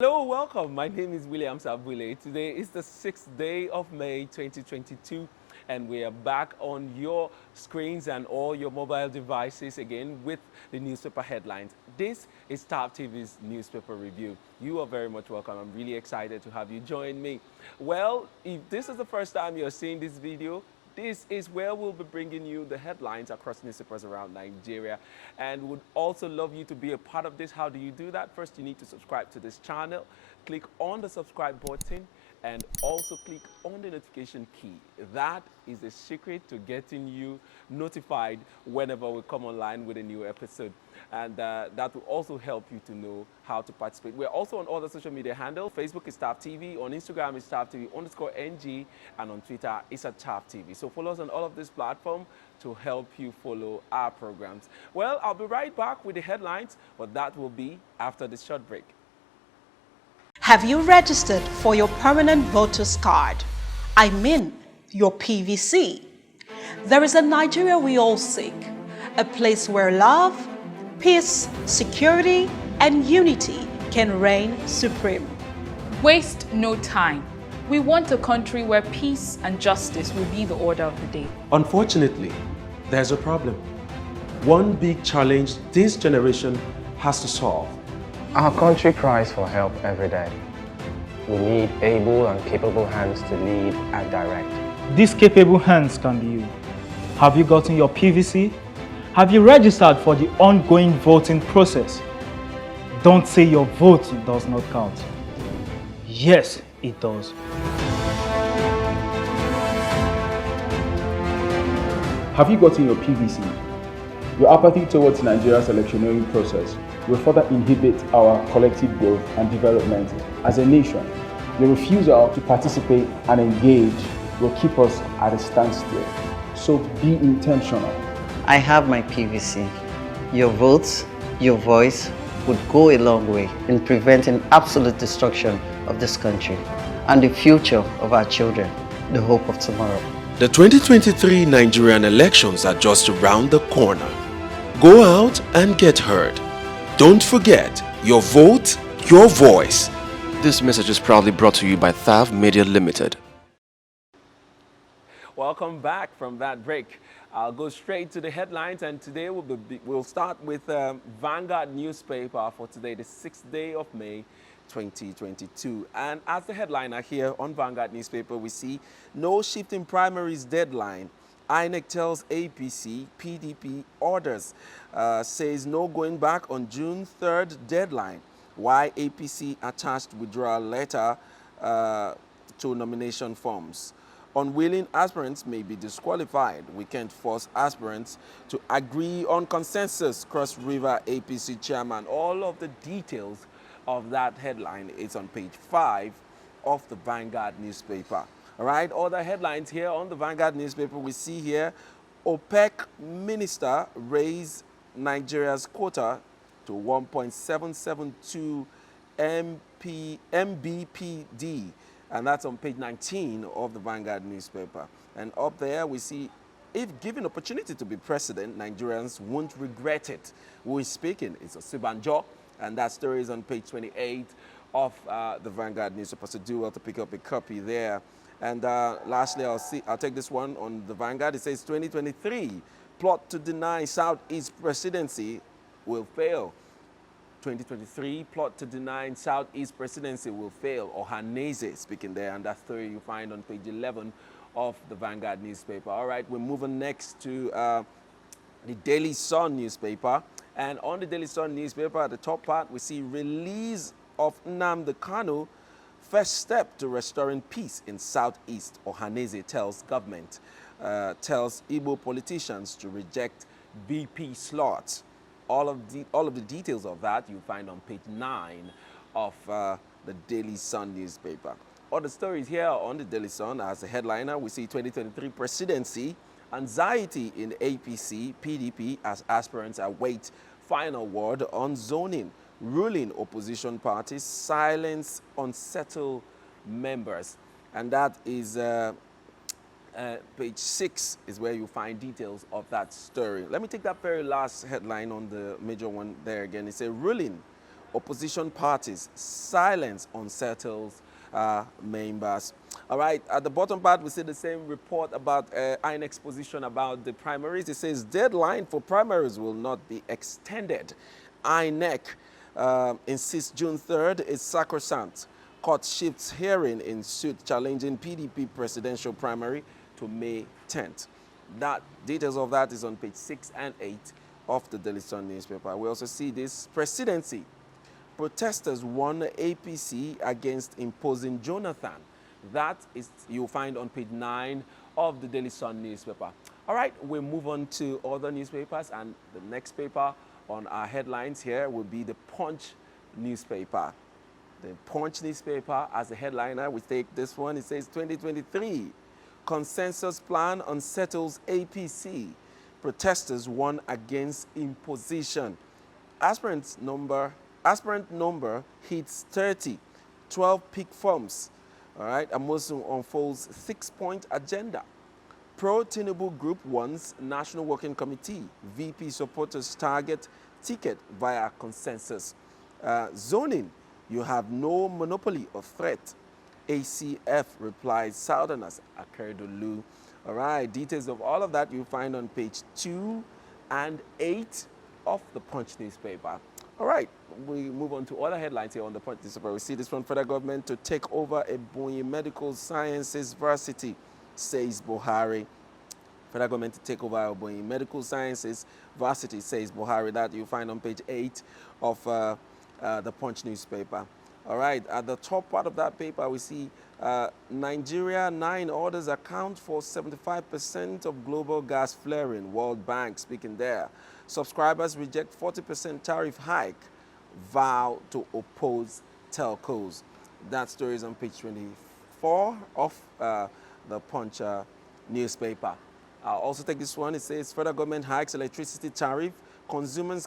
Hello, welcome. My name is William Sabule. Today is the 6th day of May 2022, and we are back on your screens and all your mobile devices again with the newspaper headlines. This is Top TV's newspaper review. You are very much welcome. I'm really excited to have you join me. Well, if this is the first time you're seeing this video, this is where we'll be bringing you the headlines across newspapers around Nigeria, and would also love you to be a part of this. How do you do that? First, you need to subscribe to this channel. Click on the subscribe button and also click on the notification key. That is the secret to getting you notified whenever we come online with a new episode. And that will also help you to know how to participate. We're also on all the social media handles. Facebook is Top TV, on Instagram is Top TV _NG, and on Twitter it's at Top TV. So follow us on all of these platforms to help you follow our programs. Well, I'll be right back with the headlines, but that will be after this short break. Have you registered for your permanent voter's card? I mean, your PVC. There is a Nigeria we all seek, a place where love, peace, security, and unity can reign supreme. Waste no time. We want a country where peace and justice will be the order of the day. Unfortunately, there's a problem. One big challenge this generation has to solve. Our country cries for help every day. We need able and capable hands to lead and direct. These capable hands can be you. Have you gotten your PVC? Have you registered for the ongoing voting process? Don't say your vote does not count. Yes, it does. Have you gotten your PVC? Your apathy towards Nigeria's electioneering process will further inhibit our collective growth and development as a nation. Your refusal to participate and engage will keep us at a standstill. So be intentional. I have my PVC. Your votes, your voice would go a long way in preventing absolute destruction of this country and the future of our children, the hope of tomorrow. The 2023 Nigerian elections are just around the corner. Go out and get heard. Don't forget, your vote, your voice. This message is proudly brought to you by Thav Media Limited. Welcome back from that break. I'll go straight to the headlines, and today we'll start with Vanguard newspaper for today, the 6th day of May 2022. And as the headliner here on Vanguard newspaper, we see no shift in primaries deadline. INEC tells APC, PDP orders, says no going back on June 3rd deadline. Why APC attached withdrawal letter to nomination forms. Unwilling aspirants may be disqualified. We can't force aspirants to agree on consensus. Cross River APC chairman. All of the details of that headline is on page 5 of the Vanguard newspaper. All right, other headlines here on the Vanguard newspaper, we see here, OPEC minister raise Nigeria's quota to 1.772 MBPD. And that's on page 19 of the Vanguard newspaper. And up there we see, if given opportunity to be president, Nigerians won't regret it. Who is speaking? It's Osibanjo, and that story is on page 28 of the Vanguard newspaper. So do well to pick up a copy there. And lastly, I'll take this one on the Vanguard. It says 2023 plot to deny Southeast presidency will fail. 2023 plot to deny Southeast presidency will fail. Ohaneze speaking there, and that story you find on page 11 of the Vanguard newspaper. All right, we're moving next to the Daily Sun newspaper. And on the Daily Sun newspaper, at the top part, we see release of Nnamdi Kanu, first step to restoring peace in Southeast. Ohaneze tells government, tells Igbo politicians to reject BP slots. All of the details of that you find on page 9 of the Daily Sun newspaper. Other stories here on the Daily Sun as a headliner, we see 2023 presidency, anxiety in APC, PDP as aspirants await final word on zoning. Ruling opposition parties silence unsettled members. And that is page 6 is where you find details of that story. Let me take that very last headline on the major one there again. It's a ruling opposition parties silence unsettles members. All right, at the bottom part, we see the same report about INEC's position about the primaries. It says deadline for primaries will not be extended. INEC insists June 3rd is sacrosanct. Court shifts hearing in suit challenging PDP presidential primary to May 10th. That details of that is on page 6 and 8 of the Daily Sun newspaper. We also see this presidency. Protesters won APC against imposing Jonathan. That is you'll find on page 9 of the Daily Sun newspaper. All right, we move on to other newspapers, and the next paper on our headlines here will be the Punch newspaper. The Punch newspaper, as a headliner, we take this one. It says 2023 consensus plan unsettles APC. Protesters won against imposition. Aspirant number hits 30. 12 peak forms. All right, Amosun unfolds 6-point agenda. Pro-Tinubu Group wants National Working Committee. VP supporters target ticket via consensus. Zoning, you have no monopoly of threat. ACF replies Southerners, Akeredolu. All right, details of all of that you find on page 2 and 8 of the Punch newspaper. All right, we move on to other headlines here on the Punch newspaper. We see this from federal government to take over Ebonyi Medical Sciences Varsity, says Buhari. Federal government to take over Ebonyi Medical Sciences Varsity, says Buhari. That you find on page 8 of the Punch newspaper. All right, at the top part of that paper, we see Nigeria 9 orders account for 75% of global gas flaring. World Bank speaking there. Subscribers reject 40% tariff hike, vow to oppose telcos. That story is on page 24 of the Punch newspaper. I'll also take this one. It says federal government hikes electricity tariff. Consumers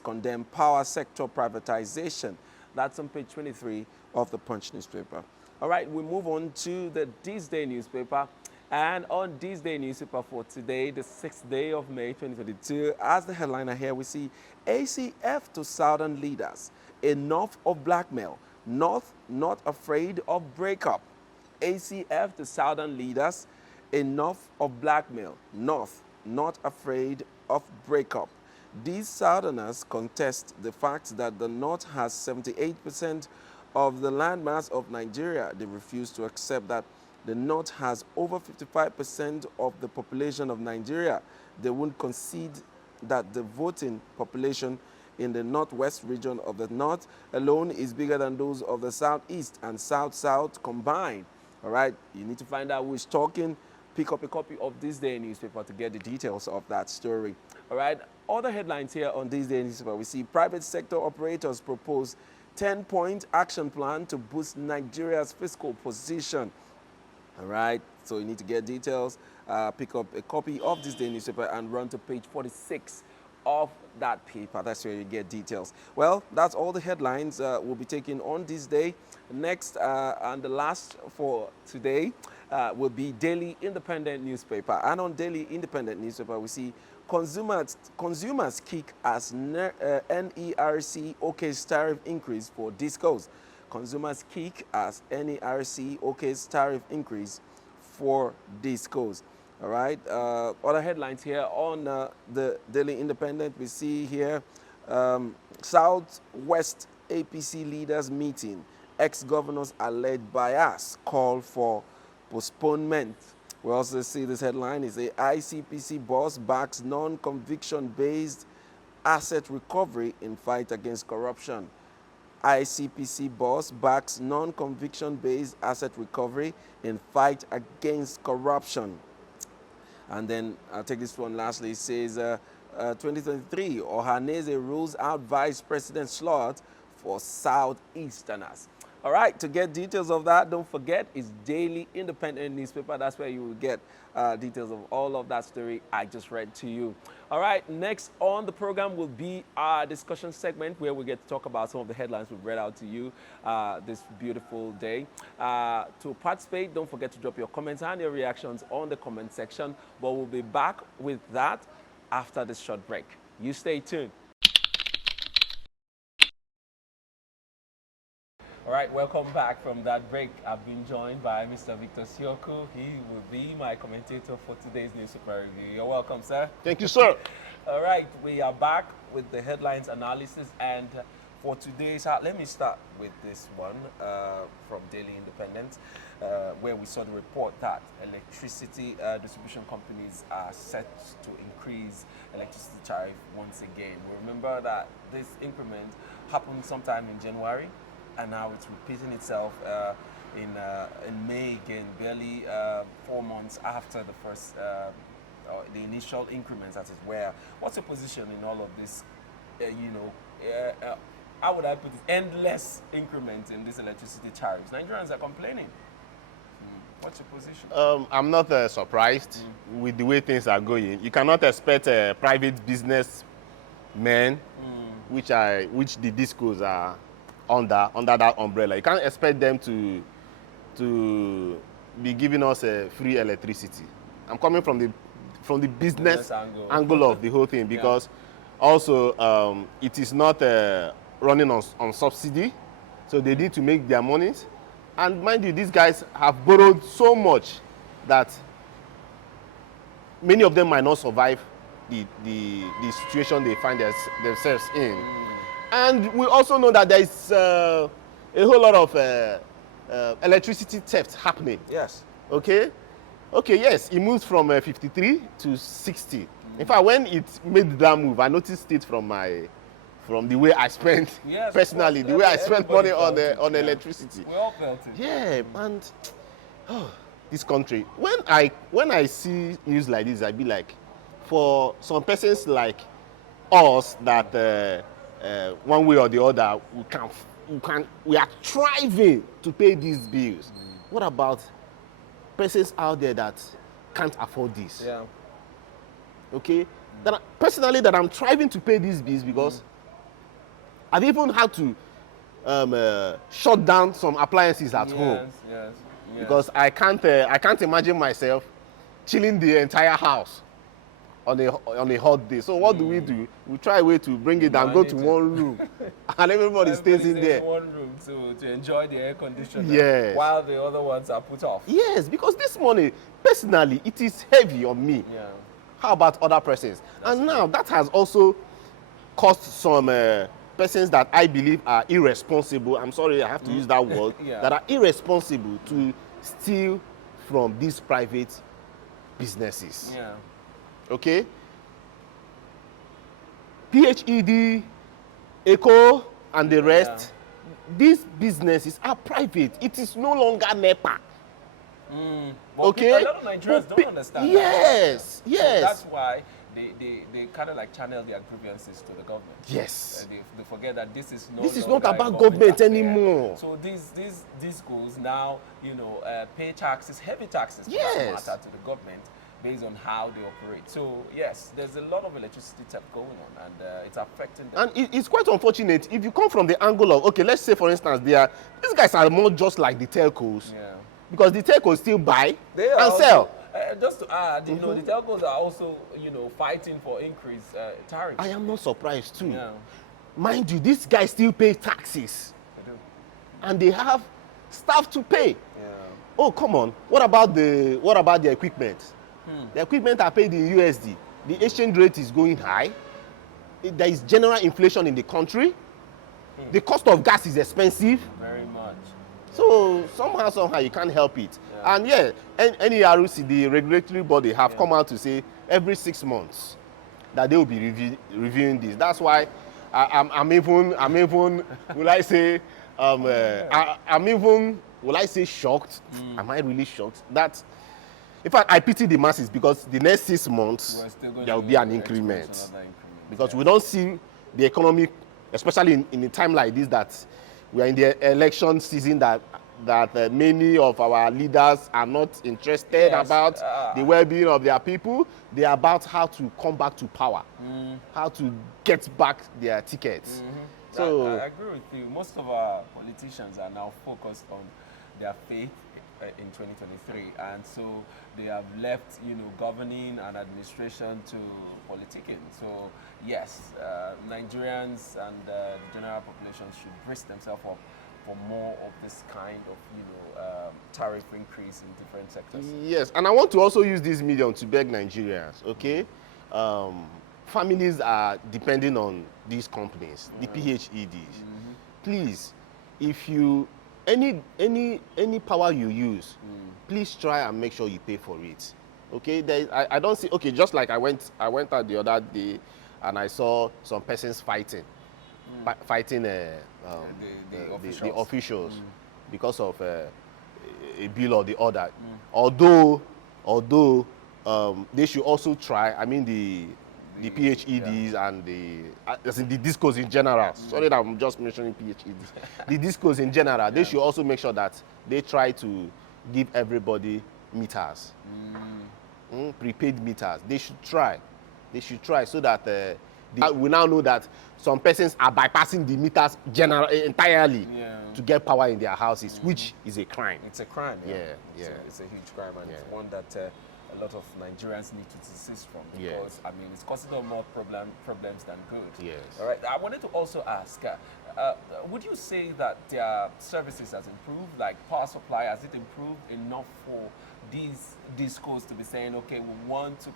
condemn power sector privatization. That's on page 23 of the Punch newspaper. All right, we move on to the This Day newspaper. And on This Day newspaper for today, the 6th day of May 2022, as the headliner here, we see ACF to Southern leaders. Enough of blackmail. North not afraid of breakup. ACF to Southern leaders. Enough of blackmail. North not afraid of breakup. These Southerners contest the fact that the North has 78% of the landmass of Nigeria. They refuse to accept that the North has over 55% of the population of Nigeria. They won't concede that the voting population in the northwest region of the North alone is bigger than those of the Southeast and South-South combined. All right, you need to find out who is talking. Pick up a copy of This Day newspaper to get the details of that story. All right, other headlines here on This Day newspaper. We see private sector operators propose 10-point action plan to boost Nigeria's fiscal position. All right, so you need to get details. Pick up a copy of This Day newspaper and run to page 46 of that paper. That's where you get details. Well, that's all the headlines we'll be taking on this day. Next and the last for today will be Daily Independent newspaper. And on Daily Independent newspaper, we see consumers kick as NERC OK's tariff increase for DisCos. Consumers kick as NERC OK's tariff increase for DisCos. All right. Other headlines here on the Daily Independent. We see here Southwest APC leaders meeting. Ex-governors alleged bias. Call for postponement. We also see this headline is a ICPC boss backs non-conviction based asset recovery in fight against corruption. ICPC boss backs non-conviction based asset recovery in fight against corruption. And then I'll take this one lastly. It says 2023, Ohaneze rules out vice president slot for Southeasterners. All right, to get details of that, don't forget, it's Daily Independent newspaper. That's where you will get details of all of that story I just read to you. All right, next on the program will be our discussion segment where we get to talk about some of the headlines we've read out to you this beautiful day. To participate, don't forget to drop your comments and your reactions on the comment section. But we'll be back with that after this short break. You stay tuned. All right, welcome back from that break. I've been joined by Mr. Victor Sioku. He will be my commentator for today's News Super Review. You're welcome, sir. Thank you, sir. All right, we are back with the headlines analysis, and for today's, let me start with this one from Daily Independent, where we saw the report that electricity distribution companies are set to increase electricity tariff once again. We remember that this increment happened sometime in January, and now it's repeating itself in May again, barely 4 months after the first, the initial increments, as it were. What's your position in all of this, how would I put it, endless increment in this electricity tariffs? Nigerians are complaining. What's your position? I'm not surprised with the way things are going. You cannot expect private business men, which the DisCos are under that umbrella. You can't expect them to be giving us free electricity. I'm coming from the business angle of the whole thing, because also it is not running on subsidy, so they need to make their monies. And mind you, these guys have borrowed so much that many of them might not survive the situation they find themselves in. And we also know that there is a whole lot of electricity theft happening. Yes. Okay, yes, it moved from 53 to 60. In fact, when it made that move, I noticed it from the way I spent personally, the way I spent money on electricity. We all felt it. Yeah, and this country. When I see news like this, I be like, for some persons like us that one way or the other we are striving to pay these bills. What about persons out there that can't afford this? Yeah. Okay, personally, that I'm striving to pay these bills because I've even had to shut down some appliances at home. Yes. Because I can't imagine myself chilling the entire house on a hot day. So what do? We try a way to bring it down, go to one room, and everybody stays in there. In one room to enjoy the air conditioner. Yes. While the other ones are put off. Yes, because this money, personally, it is heavy on me. Yeah. How about other persons? And now that has also cost some persons that I believe are irresponsible. I'm sorry, I have to use that word. That are irresponsible to steal from these private businesses. Yeah. Okay? PHED, ECO, and the rest, these businesses are private. It is no longer NEPA. Okay? A lot of Nigerians don't understand yes, that. Yes. So that's why they kind of like channel their grievances to the government. Yes. They forget that this is not about government anymore. So these schools now, pay taxes, heavy taxes, yes, matter to the government based on how they operate. So yes, there's a lot of electricity theft going on, and it's affecting them. And it's quite unfortunate if you come from the angle of, okay, let's say for instance, these guys are more just like the telcos. Yeah. Because the telcos still buy and sell. Just to add, the telcos are also, fighting for increased tariffs. I am not surprised too. Yeah. Mind you, these guys still pay taxes. They do. And they have staff to pay. Yeah. Oh, come on. What about the equipment? The equipment are paid in USD. The exchange rate is going high. There is general inflation in the country. The cost of gas is expensive. Very much. So somehow you can't help it. Yeah. And NERC, the regulatory body, have come out to say every 6 months that they will be reviewing this. That's why I'm even will I say shocked? Am I really shocked? That in fact I pity the masses, because the next 6 months there will be an increment. Because we don't see the economy, especially in a time like this, that we are in the election season, that many of our leaders are not interested about the well-being of their people. They are about how to come back to power, how to get back their tickets. So I agree with you. Most of our politicians are now focused on their faith in 2023, and so they have left, governing and administration to politicking. So yes, Nigerians and the general population should brace themselves up for more of this kind of, tariff increase in different sectors? Yes, and I want to also use this medium to beg Nigerians, okay? Families are depending on these companies, the PHEDs. Please, if you, any power you use, please try and make sure you pay for it. Okay, I don't see, okay, just like I went out the other day and I saw some persons fighting the officials because of a bill or the other. Although they should also try, I mean the PHEDs and the DisCos in general. Sorry that I'm just mentioning PHEDs. The DisCos in general, they should also make sure that they try to give everybody meters, prepaid meters. They should try so that we now know that some persons are bypassing the meters entirely to get power in their houses, which is a crime. It's a crime. It's a huge crime, and it's one that a lot of Nigerians need to desist from, because I mean, it's causing them more problems than good. Yes. All right. I wanted to also ask, would you say that their services has improved, like power supply, has it improved enough for these DisCos to be saying, okay, we want to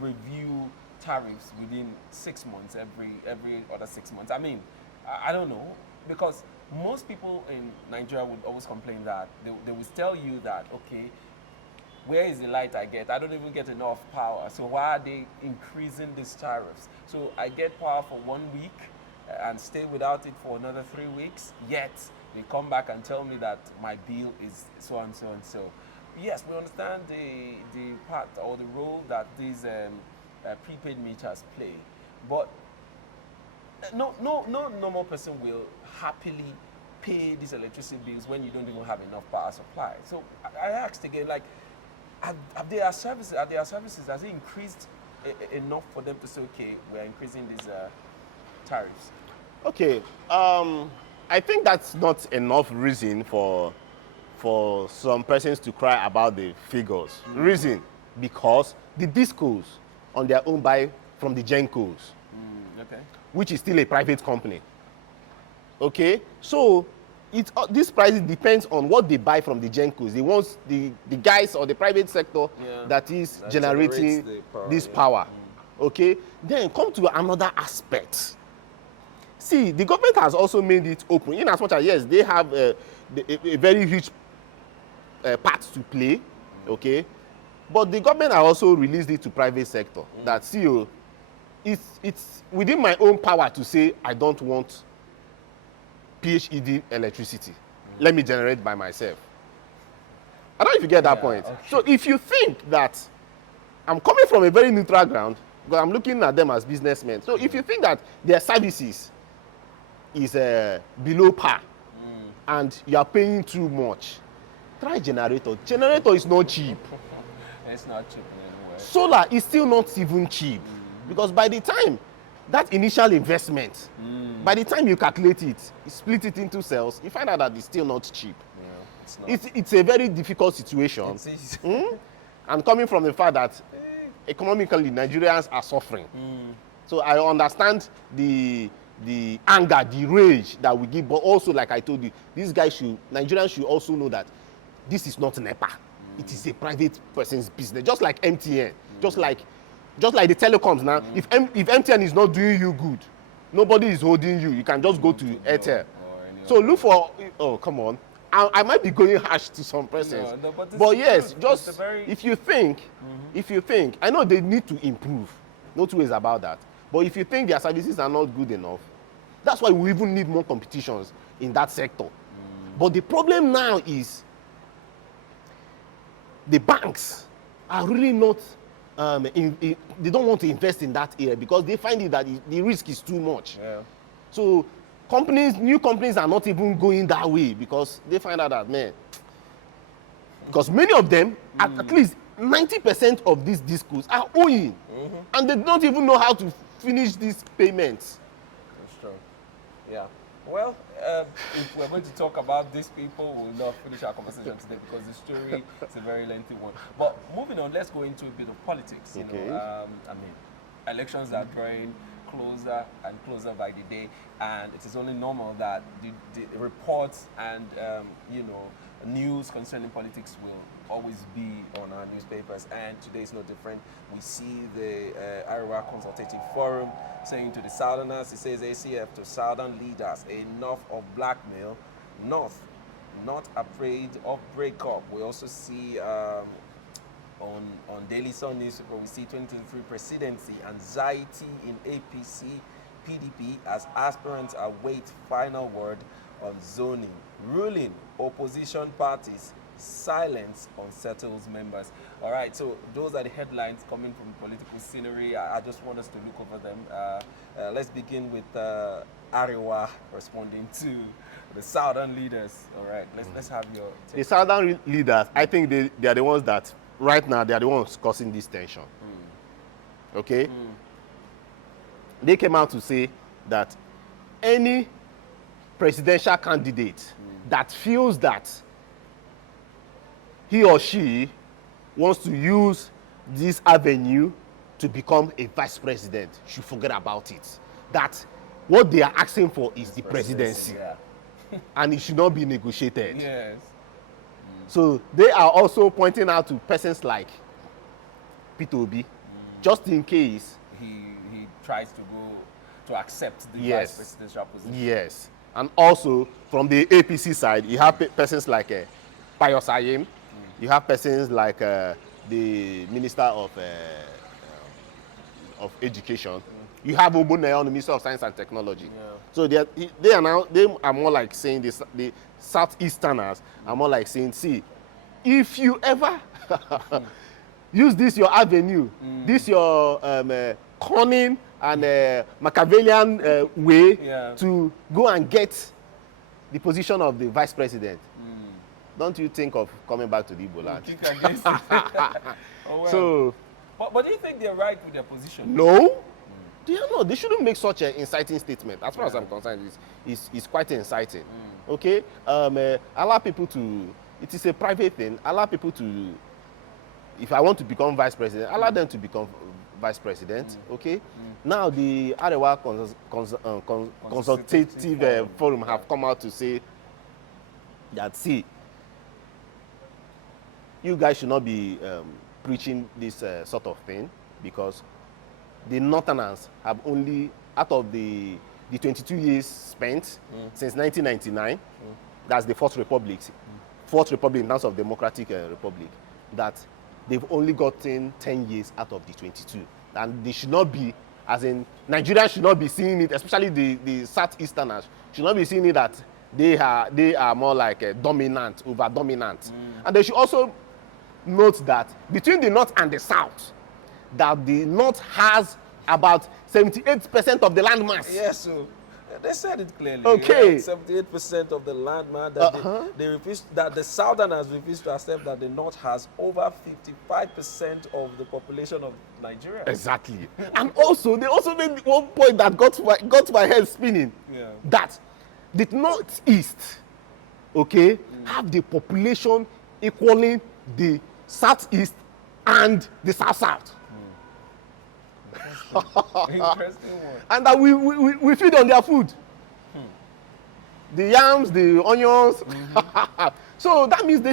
review tariffs within 6 months, every other 6 months? I mean, I don't know, because most people in Nigeria would always complain that they will tell you that, okay, where is the light I get? I don't even get enough power. So why are they increasing these tariffs? So I get power for 1 week and stay without it for another 3 weeks, yet they come back and tell me that my bill is so and so and so. Yes, we understand the part or the role that these prepaid meters play, but no normal person will happily pay these electricity bills when you don't even have enough power supply. So I asked again, like, are their services, has it increased enough for them to say, okay, we're increasing these tariffs? Okay, I think that's not enough reason for some persons to cry about the figures. Reason, because the DisCos on their own buy from the Gencos, which is still a private company. Okay, so this price depends on what they buy from the Gencos. They want the guys or the private sector that is generating this power. Okay, then come to another aspect. See, the government has also made it open, in as much as, yes, they have a very huge part to play, okay, but the government has also released it to private sector. That, see, it's within my own power to say I don't want PHED electricity. Let me generate by myself. I don't know if you get that point. Okay. So if you think that I'm coming from a very neutral ground, because I'm looking at them as businessmen. So if you think that their services is below par and you are paying too much, try generator. Generator is not cheap. It's not cheap anyway. Solar is still not even cheap, because by the time that initial investment, by the time you calculate it, you split it into cells, you find out that it's still not cheap. Yeah, it's a very difficult situation. And coming from the fact that economically Nigerians are suffering. So I understand the anger, the rage that we give, but also, like I told you, Nigerians should also know that this is not NEPA. It is a private person's business, just like MTN, just like the telecoms now. If MTN is not doing you good, nobody is holding you. You can just go to Airtel. So look for, oh, come on. I might be going harsh to some persons. No, but yes, just if you think, I know they need to improve. No two ways about that. But if you think their services are not good enough, that's why we even need more competitions in that sector. But the problem now is the banks are really not, they don't want to invest in that area because they find it that the risk is too much. Yeah. So new companies are not even going that way because they find out that, man, because many of them, at least 90% of these DisCos are owing, and they don't even know how to finish these payments. That's true. Yeah. Well, if we're going to talk about these people, we'll not finish our conversation today because the story is a very lengthy one. But moving on, let's go into a bit of politics. You know, I mean, elections are drawing closer and closer by the day, and it is only normal that the reports and news concerning politics will always be on our newspapers, and today is no different. We see the Arewa Consultative Forum saying to the Southerners, it says ACF to Southern leaders, enough of blackmail, North not afraid of breakup. We also see on Daily Sun newspaper, we see 2023 presidency, anxiety in APC, PDP as aspirants await final word on zoning. Ruling opposition parties, silence unsettles members. All right, so those are the headlines coming from political scenery. I just want us to look over them. Let's begin with Arewa responding to the Southern leaders. All right, let's have your take. The Southern leaders, I think they are the ones that, right now, they are the ones causing this tension. Okay? They came out to say that any presidential candidate that feels that he or she wants to use this avenue to become a vice president should forget about it. That what they are asking for is the presidency. Yeah. And it should not be negotiated. Yes. So they are also pointing out to persons like Peter Obi, just in case he tries to go to accept the Yes. vice presidential position. yes. And also from the APC side, you have persons like Pius Ayim, you have persons like the Minister of Education, you have Obunaya on the Minister of Science and Technology. Yeah. So they are more like saying this, the Southeasterners are more like saying, see, if you ever use this your avenue, this your cunning and Machiavellian way Yeah. to go and get the position of the vice president, don't you think of coming back to the Igbo land? Kick against it. Oh, well. So, but do you think they're right with their position? no, they are not. They shouldn't make such an inciting statement. As far as I'm concerned, it's quite inciting. Okay, allow people to. It is a private thing. Allow people to. If I want to become vice president, allow them to become vice president. Okay. Now the Arewa Consultative Forum have come out to say that, see, you guys should not be preaching this sort of thing, because the Northerners have only, out of the 22 years spent since 1999, that's the Fourth Republic in terms of democratic republic, that they've only gotten 10 years out of the 22. And they should not be, as in, Nigerians should not be seeing it, especially the Southeasterners, should not be seeing it that they are more like dominant, over-dominant. And they should also note that between the North and the South, that the North has about 78% of the land mass. Yes, so they said it clearly. Okay. 78% of the land mass that they refuse, that the Southerners refuse to accept that the North has over 55% of the population of Nigeria. Exactly. And also, they also made one point that got my head spinning. Yeah. That the Northeast, okay, have the population equaling the Southeast and the South. Interesting one. And that we feed on their food. The yams, the onions. So that means they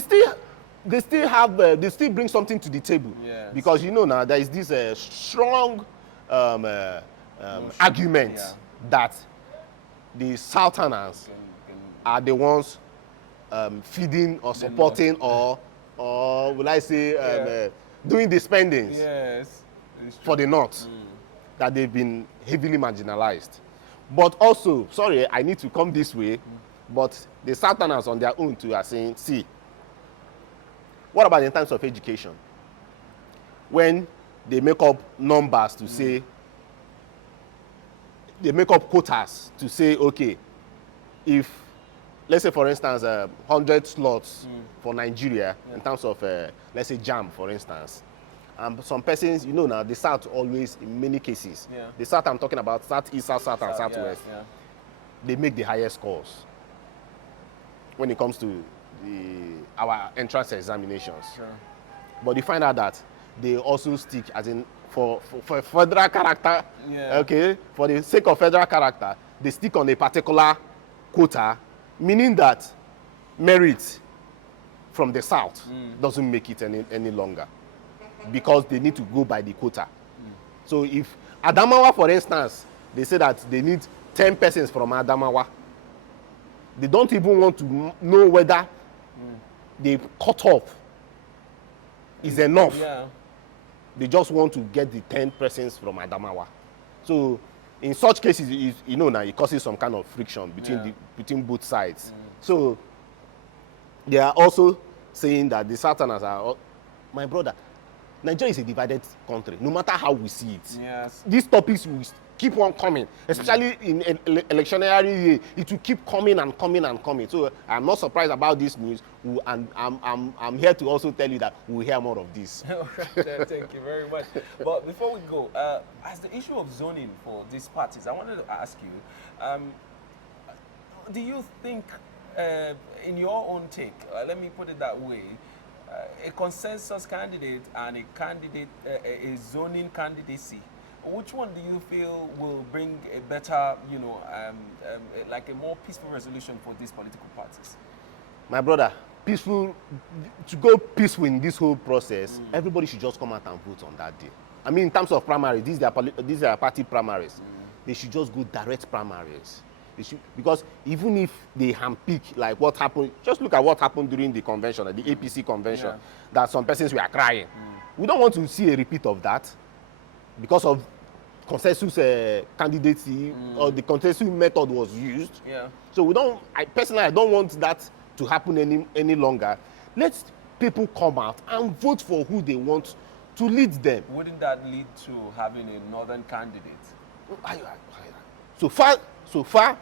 still have they still bring something to the table. Yes. Because you know now there is this strong argument that the Southerners are the ones feeding or supporting or will I say doing the spendings for the North, that they've been heavily marginalized. But also, sorry, I need to come this way, but the Southerners on their own too are saying, see, what about in terms of education? When they make up numbers to say, they make up quotas to say, okay, if, let's say for instance, 100 slots for Nigeria in terms of, let's say JAM for instance, some persons, you know now, the South always, in many cases, the South I'm talking about, Southeast, South, and Southwest, they make the highest scores when it comes to our entrance examinations. But you find out that they also stick, as in for federal character, Yeah. okay, for the sake of federal character, they stick on a particular quota, meaning that merit from the south doesn't make it any longer because they need to go by the quota. So if Adamawa, for instance, they say that they need 10 persons from Adamawa, they don't even want to know whether the cutoff is enough. Yeah. They just want to get the 10 persons from Adamawa. So in such cases, you know now, it causes some kind of friction between both sides. So they are also saying that the Southerners are, my brother, Nigeria is a divided country, no matter how we see it. Yes. These topics will keep on coming, especially in electionary year. It will keep coming and coming and coming. So I'm not surprised about this news, and I'm here to also tell you that we'll hear more of this. Thank you very much. But before we go, as the issue of zoning for these parties, I wanted to ask you, do you think, in your own take, let me put it that way, a consensus candidate and a zoning candidacy, which one do you feel will bring a better, like a more peaceful resolution for these political parties? My brother, to go peaceful in this whole process, everybody should just come out and vote on that day. I mean, in terms of primaries, these are party primaries. They should just go direct primaries. Because even if they handpick, like what happened, just look at what happened during the convention, the APC convention, that some persons were crying. We don't want to see a repeat of that because of consensus candidacy or the consensus method was used. Yeah. So I personally don't want that to happen any longer. Let people come out and vote for who they want to lead them. Wouldn't that lead to having a northern candidate? So far,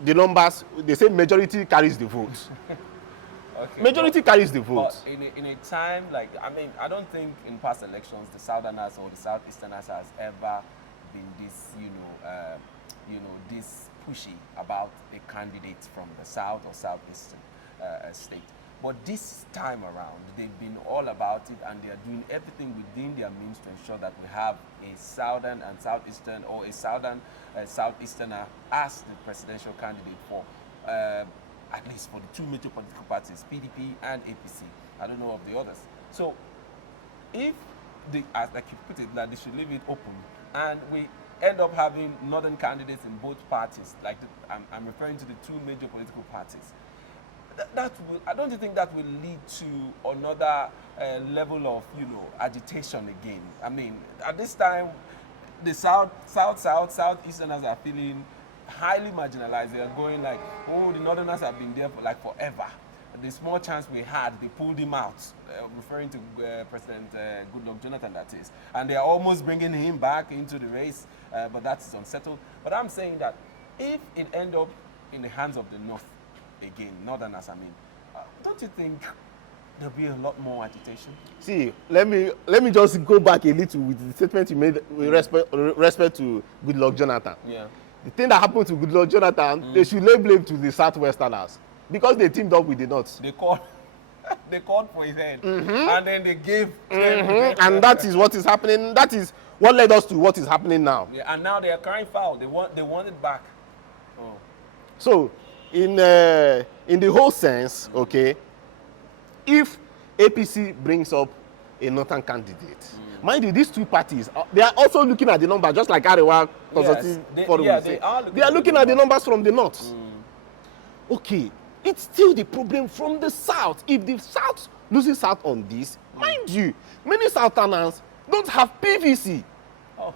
the numbers, they say majority carries the vote. Okay, Majority carries the vote. But in a time like, I mean, I don't think in past elections the Southerners or the Southeasterners has ever been this, this pushy about a candidate from the South or Southeastern state. But this time around, they've been all about it, and they are doing everything within their means to ensure that we have a Southern and Southeastern, or a Southern Southeasterner as the presidential candidate for, at least for the two major political parties, PDP and APC. I don't know of the others. So, if like you put it, that they should leave it open, and we end up having northern candidates in both parties, like I'm referring to the two major political parties. I don't think that will lead to another level of, agitation again. I mean, at this time, the Southeasterners are feeling highly marginalized. They are going like, oh, the Northerners have been there for like forever. The small chance we had, they pulled him out, referring to President Goodluck Jonathan, that is. And they are almost bringing him back into the race, but that is unsettled. But I'm saying that if it ends up in the hands of the North, again, Northerners, I mean, don't you think there'll be a lot more agitation? See, let me just go back a little with the statement you made with respect to Goodluck Jonathan. Yeah. The thing that happened to Goodluck Jonathan, they should lay blame to the Southwesterners because they teamed up with the North. They called for his head, and then they gave. And that is what is happening. That is what led us to what is happening now. Yeah, and now they are crying foul. They want it back. Oh. So, in the whole sense, okay, if APC brings up a northern candidate, mind you, these two parties, they are also looking at the numbers, just like Arewa Consulting Forum. They are looking at the numbers from the north. Okay, it's still the problem from the south. If the south loses out on this, mind you, many Southerners don't have PVC. Oh.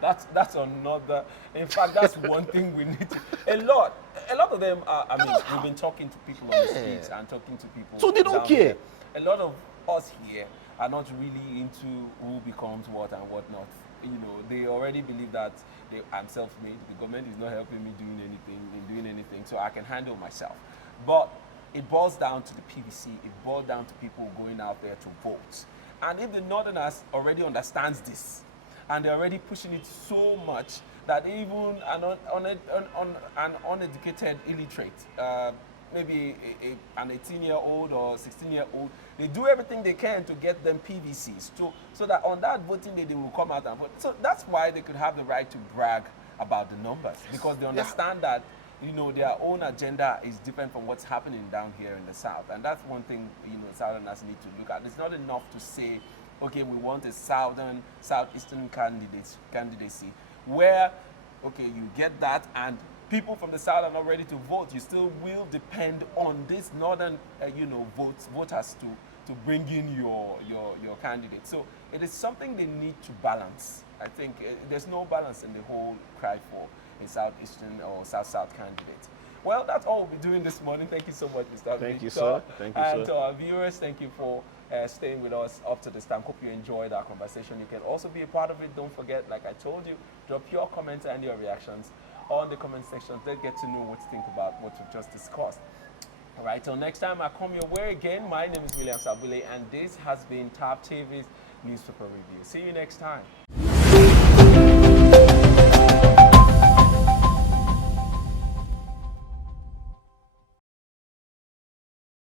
That's another. In fact, that's one thing we need to. A lot of them are. I mean, we've been talking to people on the streets and talking to people. So they don't care. A lot of us here are not really into who becomes what and what not. They already believe that I'm self-made. The government is not helping me doing anything, so I can handle myself. But it boils down to the PVC. It boils down to people going out there to vote. And if the Northerners already understands this, and they're already pushing it so much that even an uneducated illiterate maybe an 18-year-old or 16-year-old, they do everything they can to get them PVCs, so that on that voting day they will come out and vote. So that's why they could have the right to brag about the numbers, because they understand that, you know, their own agenda is different from what's happening down here in the South. And that's one thing, you know, Southerners need to look at. It's not enough to say, okay, we want a Southeastern candidacy, where, okay, you get that, and people from the South are not ready to vote. You still will depend on this Northern, you know, voters to bring in your candidate. So it is something they need to balance. I think there's no balance in the whole cry for a Southeastern or South-South candidate. Well, that's all we'll be doing this morning. Thank you so much, Mr. Thank you, Victor. sir. Thank you, and sir. to our viewers, thank you for staying with us up to this time. Hope you enjoyed our conversation. You can also be a part of it. Don't forget, like I told you, drop your comments and your reactions on the comment section. Let's get to know what you think about what we've just discussed. All right, till next time I come your way again. My name is William Sabule, and this has been TAP TV's Newspaper Review. See you next time.